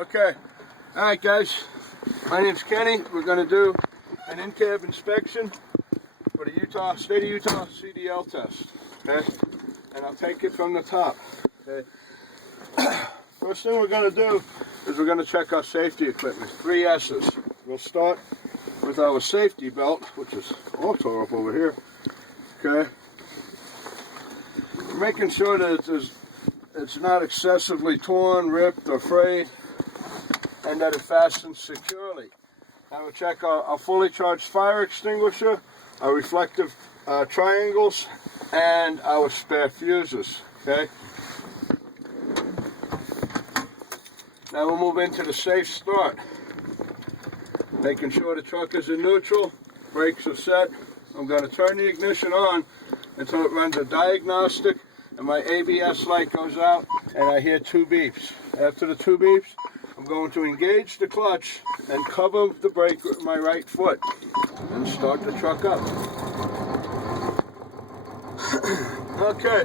Okay. Alright guys, my name's Kenny. We're going to do an in-cab inspection for the state of Utah C.D.L. test. Okay? And I'll take it from the top. Okay? First thing we're going to do is we're going to check our safety equipment. 3 S's. We'll start with our safety belt, which is all tore up over here. Okay? Making sure that it's not excessively torn, ripped, or frayed, and that it fastens securely. Now we'll check our fully charged fire extinguisher, our reflective triangles, and our spare fuses. Okay? Now we'll move into the safe start. Making sure the truck is in neutral, brakes are set. I'm going to turn the ignition on until it runs a diagnostic and my ABS light goes out and I hear 2 beeps. After the 2 beeps, I'm going to engage the clutch and cover the brake with my right foot and start the truck up. Okay,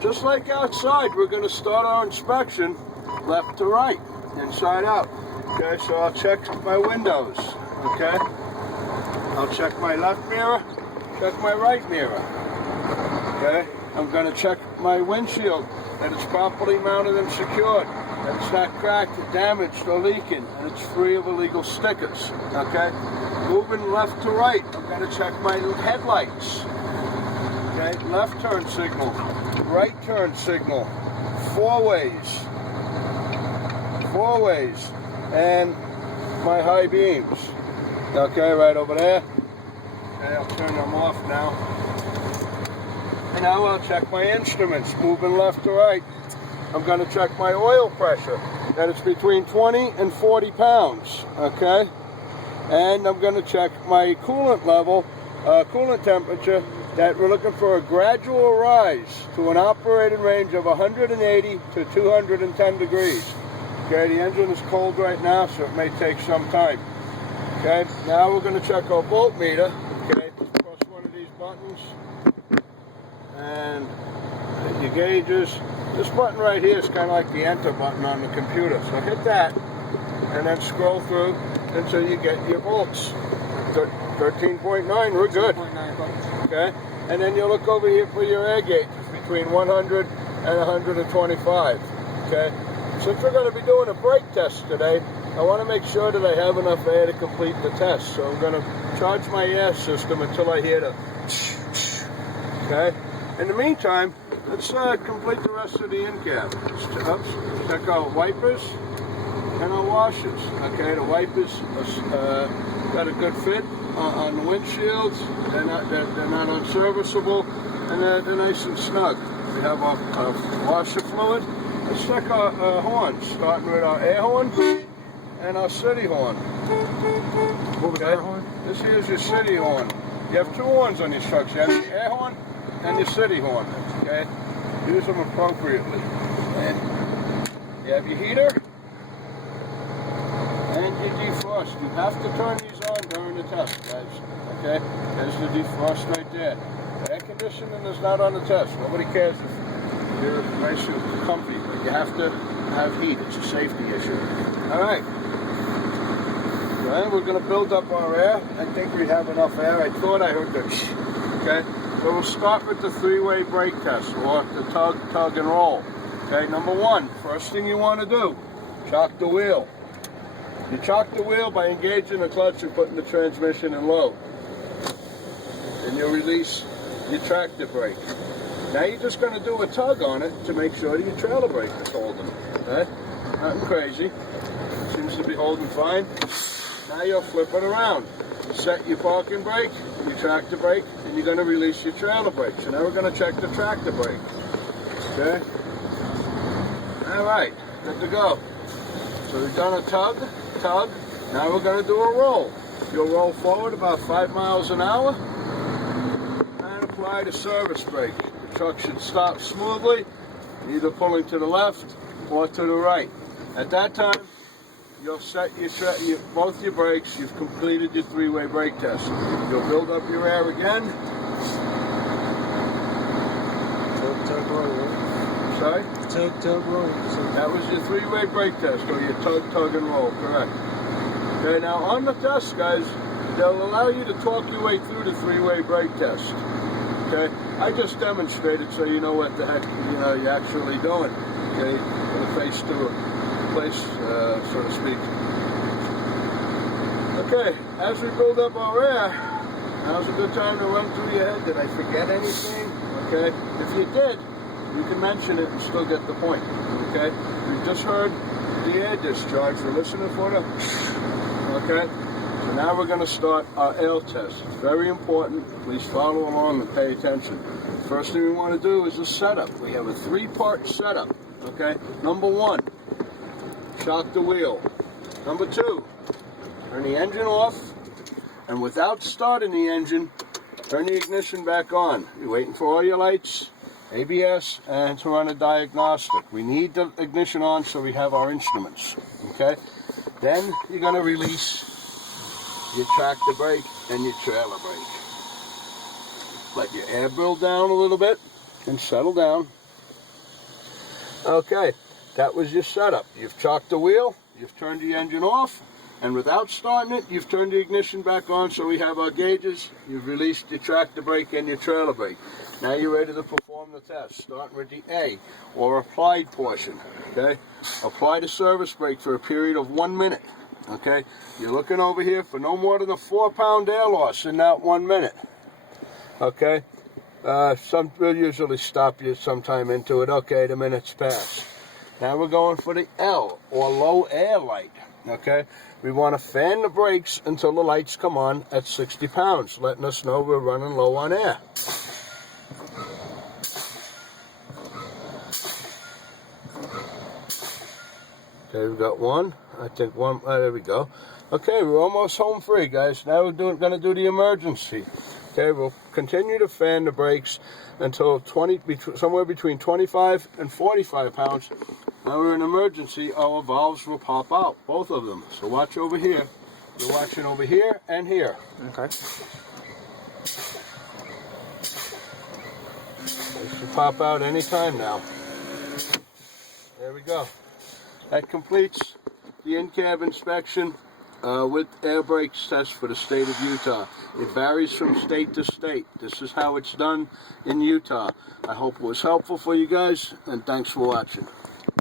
just like outside, we're going to start our inspection left to right, inside out. Okay, so I'll check my windows. Okay, I'll check my left mirror, check my right mirror. Okay, I'm going to check my windshield, that it's properly mounted and secured, that it's not cracked, damaged, or leaking, and it's free of illegal stickers. Okay, moving left to right, I'm going to check my headlights. Okay, left turn signal, right turn signal, four ways, and my high beams. Okay, right over there. Okay, I'll turn them off now. And now I'll check my instruments, moving left to right. I'm going to check my oil pressure, that it's between 20 and 40 pounds. Okay, and I'm going to check my coolant level, coolant temperature, that we're looking for a gradual rise to an operating range of 180 to 210 degrees. Okay, the engine is cold right now, so it may take some time. Okay, now we're going to check our voltmeter. Okay, just press one of these buttons, and your gauges. This button right here is kind of like the enter button on the computer. So hit that, and then scroll through until you get your volts. 13.9, we're good. 13.9 volts. Okay, and then you look over here for your air gauge. It's between 100 and 125. Okay. Since we're going to be doing a brake test today, I want to make sure that I have enough air to complete the test. So I'm going to charge my air system until I hear the okay? In the meantime, let's complete the rest of the in-cab. Check our wipers and our washers. Okay, the wipers got a good fit on the windshields. They're not unserviceable, and they're nice and snug. We have our washer fluid. Let's check our horns, starting with our air horn and our city horn. Okay? This here is your city horn. You have 2 horns on these trucks. You have your air horn and your city horn. Okay? Use them appropriately. And you have your heater and your defrost. You have to turn these on during the test, guys. Okay? There's the defrost right there. The air conditioning is not on the test. Nobody cares if you're nice and comfy, but you have to have heat. It's a safety issue. All right. Well, we're going to build up our air. I think we have enough air. I thought I heard the okay. So we'll start with the 3-way brake test, or the tug and roll. Okay, number 1, first thing you want to do, chock the wheel. You chock the wheel by engaging the clutch and putting the transmission in low. Then you release your tractor brake. Now you're just going to do a tug on it to make sure that your trailer brake is holding. Okay? Nothing crazy. Seems to be holding fine. Now you'll flip it around. Set your parking brake, your tractor brake, and you're going to release your trailer brake. So now we're going to check the tractor brake. Okay? Alright, good to go. So we've done a tug. Now we're going to do a roll. You'll roll forward about 5 miles an hour and apply the service brake. The truck should stop smoothly, either pulling to the left or to the right. At that time, you'll set both your brakes. You've completed your 3-way brake test. You'll build up your air again. Sorry? Tug, tug, roll. So That was your three-way brake test, or your tug, tug, and roll, correct. Okay, now on the test, guys, they'll allow you to talk your way through the three-way brake test. Okay, I just demonstrated so you know what the heck you're actually doing. Okay, with a face to a place, so to speak. Okay, as we build up our air, now's a good time to run through your head. Did I forget anything? Okay, if you did, you can mention it and still get the point. Okay, we just heard the air discharge. We're listening for the. Okay. So now we're going to start our A.L.E test. It's very important. Please follow along and pay attention. First thing we want to do is the setup. We have a three-part setup. Okay. Number one, shock the wheel. Number two, turn the engine off, and without starting the engine, turn the ignition back on. You're waiting for all your lights, ABS, and to run a diagnostic. We need the ignition on so we have our instruments. Okay. Then you're going to release your tractor brake and your trailer brake. Let your air build down a little bit and settle down. Okay, that was your setup. You've chocked the wheel, you've turned the engine off, and without starting it, you've turned the ignition back on so we have our gauges. You've released your tractor brake and your trailer brake. Now you're ready to perform the test, starting with the A, or applied portion. Okay, apply the service brake for a period of 1 minute. Okay, you're looking over here for no more than a 4-pound air loss in that 1 minute. Okay, we'll usually stop you sometime into it. Okay, the minute's passed. Now we're going for the L, or low air light. Okay, we want to fan the brakes until the lights come on at 60 pounds, letting us know we're running low on air. Okay, we've got one. I think one. There we go. Okay, we're almost home free, guys. Now we're going to do the emergency. Okay, we'll continue to fan the brakes until somewhere between 25 and 45 pounds. Now we're in emergency. Our valves will pop out, both of them. So watch over here. You're watching over here and here. okay. They should pop out any time now. There we go. That completes the in-cab inspection with air brakes test for the state of Utah. It varies from state to state. This is how it's done in Utah. I hope it was helpful for you guys, and thanks for watching.